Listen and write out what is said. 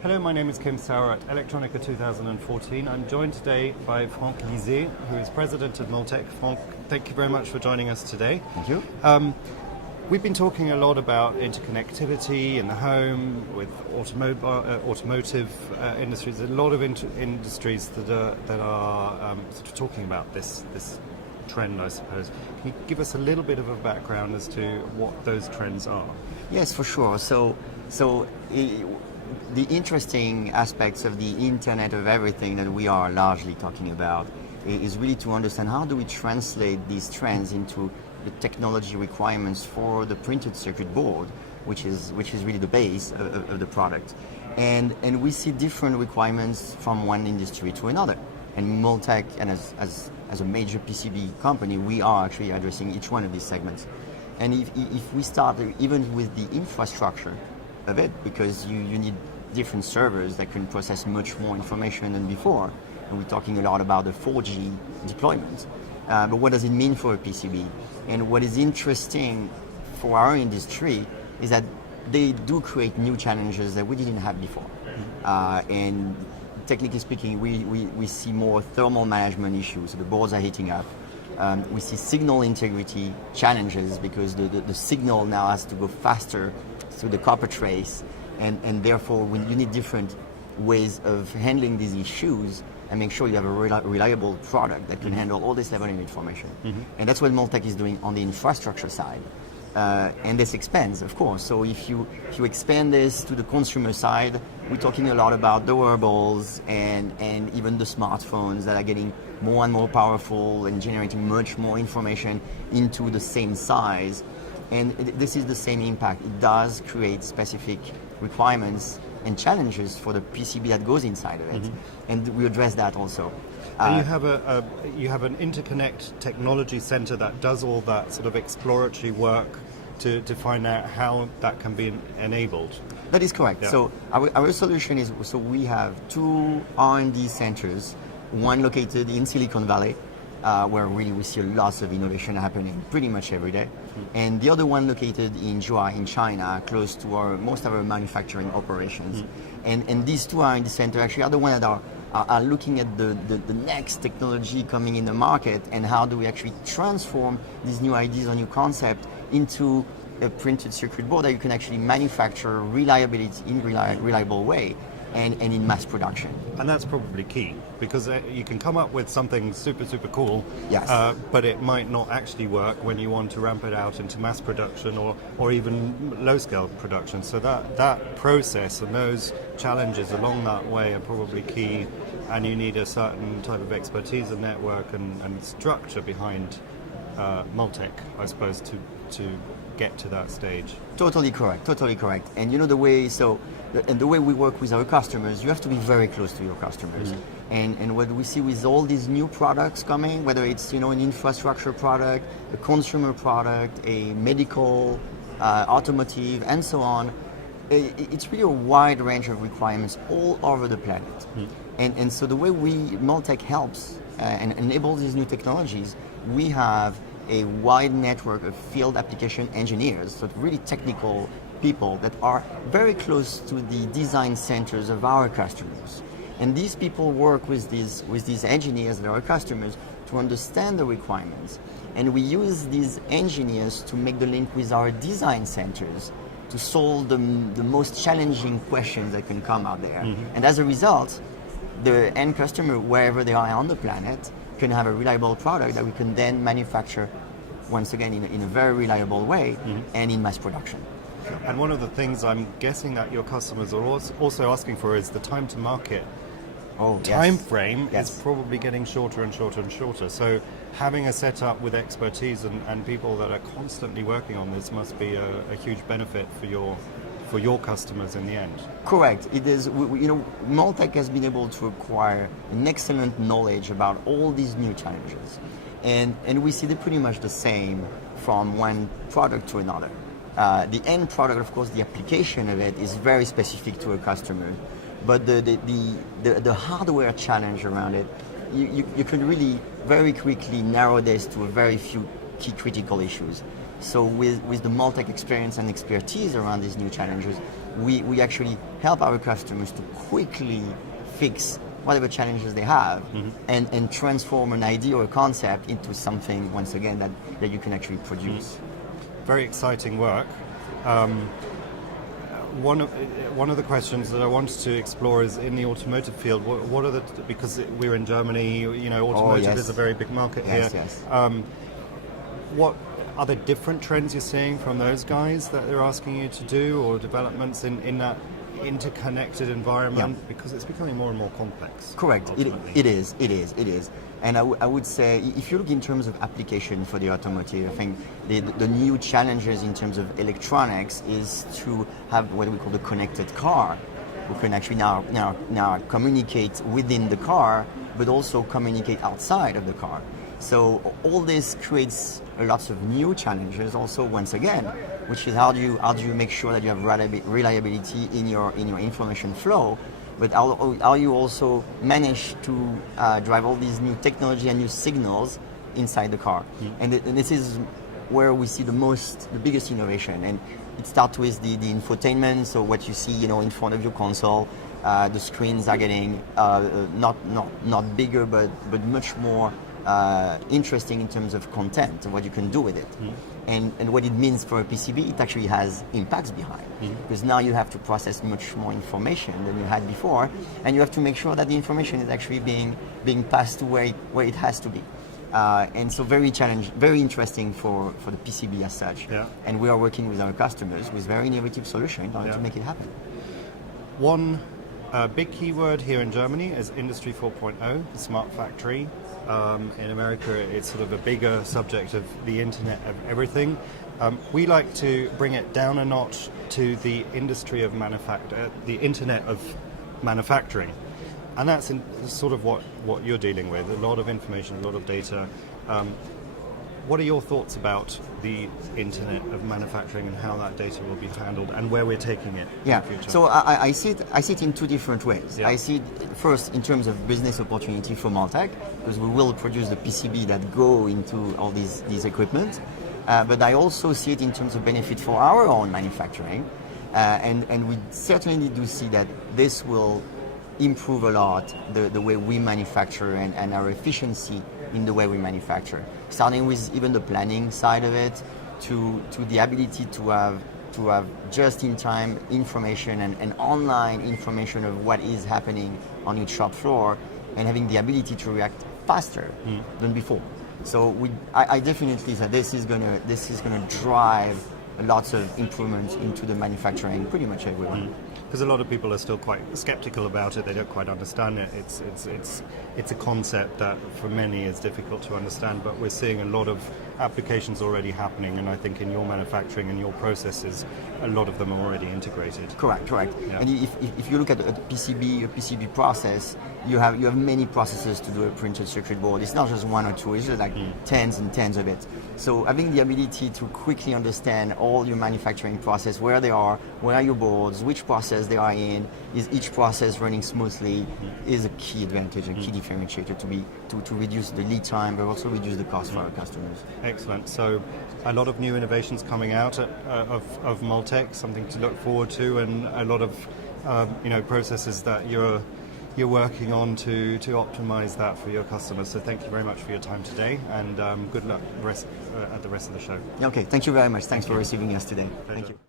Hello, my name is Kim Sauer at Electronica 2014. I'm joined today by Franck Lizé, who is president of Multek. Franck, thank you very much for joining us today. Thank you. We've been talking a lot about interconnectivity in the home with automotive industries. A lot of industries that are sort of talking about this trend, I suppose. Can you give us a little bit of a background as to what those trends are? Yes, for sure. The interesting aspects of the Internet of Everything that we are largely talking about is really to understand how do we translate these trends into the technology requirements for the printed circuit board, which is really the base of the product. And we see different requirements from one industry to another. And Multek, and as a major PCB company, we are actually addressing each one of these segments. And if we start even with the infrastructure of it, because you need different servers that can process much more information than before, and we're talking a lot about the 4G deployment. But what does it mean for a PCB? And what is interesting for our industry is that they do create new challenges that we didn't have before. And technically speaking, we see more thermal management issues, so the boards are heating up. We see signal integrity challenges because the signal now has to go faster through the copper trace, and therefore when you need different ways of handling these issues and make sure you have a reliable product that can handle all this level of information. And that's what Multek is doing on the infrastructure side. And this expands, of course. So if you expand this to the consumer side, we're talking a lot about the wearables and even the smartphones that are getting more and more powerful and generating much more information into the same size. And this is the same impact. It does create specific requirements and challenges for the PCB that goes inside of it. And we address that also. And you have an interconnect technology center that does all that sort of exploratory work to find out how that can be enabled. That is correct. Yeah. So our solution is, so we have two R&D centers, one located in Silicon Valley, where really we see lots of innovation happening pretty much every day. And the other one located in Zhuhai in China, close to most of our manufacturing operations. And these two R&D centers actually are the ones that are looking at the next technology coming in the market, and how do we actually transform these new ideas or new concept into a printed circuit board that you can actually manufacture reliability in reliable way and in mass production. And that's probably key, because you can come up with something super cool, Yes. But it might not actually work when you want to ramp it out into mass production or even low-scale production. So that process and those challenges along that way are probably key, and you need a certain type of expertise and network and structure behind Multek, I suppose, to get to that stage. Totally correct. And you know the way we work with our customers, you have to be very close to your customers. And what we see with all these new products coming, whether it's an infrastructure product, a consumer product, a medical, automotive, and so on, it's really a wide range of requirements all over the planet. And so the way Multek helps and enables these new technologies, we have a wide network of field application engineers, so really technical people that are very close to the design centers of our customers. And these people work with these engineers that are our customers to understand the requirements. And we use these engineers to make the link with our design centers to solve the most challenging questions that can come out there. And as a result, the end customer, wherever they are on the planet, can have a reliable product that we can then manufacture once again in a very reliable way and in mass production. And one of the things I'm guessing that your customers are also asking for is the time to market. Time frame is probably getting shorter and shorter. So having a setup with expertise and people that are constantly working on this must be a huge benefit for your customers in the end. Correct. It is. Multek has been able to acquire an excellent knowledge about all these new challenges, and we see they're pretty much the same from one product to another. The end product, of course, the application of it is very specific to a customer, but the hardware challenge around it, you can really very quickly narrow this to a very few key critical issues. So with the Multek experience and expertise around these new challenges, we actually help our customers to quickly fix whatever challenges they have and transform an idea or a concept into something, once again, that you can actually produce. Very exciting work. One of the questions that I wanted to explore is in the automotive field. What are the, because we're in Germany, you know, automotive is a very big market here. Yes. What are there different trends you're seeing from those guys that they're asking you to do, or developments in that interconnected environment? Yeah. Because it's becoming more and more complex. Correct. It is. And I would say, if you look in terms of application for the automotive, I think the new challenges in terms of electronics is to have what we call the connected car, who can actually now communicate within the car, but also communicate outside of the car. So all this creates lots of new challenges also, once again, which is how do you make sure that you have reliability in your information flow, but how you also manage to drive all these new technology and new signals inside the car. And this is where we see the biggest innovation. And it starts with the infotainment, so what you see, in front of your console. The screens are getting not bigger, but much more interesting in terms of content and what you can do with it. And what it means for a PCB, it actually has impacts behind. Because now you have to process much more information than you had before, and you have to make sure that the information is actually being passed to where it has to be. And so very interesting for the PCB as such. Yeah. And we are working with our customers with very innovative solutions in order to make it happen. One big keyword here in Germany is Industry 4.0, the smart factory. In America, it's sort of a bigger subject of the Internet of Everything. We like to bring it down a notch to the industry of the Internet of Manufacturing. And that's sort of what you're dealing with, a lot of information, a lot of data. What are your thoughts about the Internet of Manufacturing and how that data will be handled and where we're taking it in the future? So I see it in two different ways. Yeah. I see it first in terms of business opportunity for Multek, because we will produce the PCB that go into all these equipment. But I also see it in terms of benefit for our own manufacturing. And we certainly do see that this will improve a lot the way we manufacture and our efficiency in the way we manufacture, starting with even the planning side of it, to the ability to have just-in-time information and online information of what is happening on each shop floor, and having the ability to react faster than before. So I definitely say this is gonna drive lots of improvements into the manufacturing pretty much everywhere. Because a lot of people are still quite skeptical about it. They don't quite understand it. It's a concept that for many is difficult to understand, but we're seeing a lot of applications already happening, and I think in your manufacturing and your processes, a lot of them are already integrated. Correct. Yeah. And if you look at a PCB process, you have many processes to do a printed circuit board. It's not just one or two, it's just like tens and tens of it. So having the ability to quickly understand all your manufacturing process, where they are, where are your boards, which process they are in, is each process running smoothly, is a key advantage, a key differentiator to reduce the lead time, but also reduce the cost for our customers. Excellent. So a lot of new innovations coming out of Multek, something to look forward to, and a lot of processes that you're working on to optimize that for your customers. So thank you very much for your time today, and good luck at the rest of the show. Okay, thank you very much. Thanks for receiving us today. Pleasure. Thank you.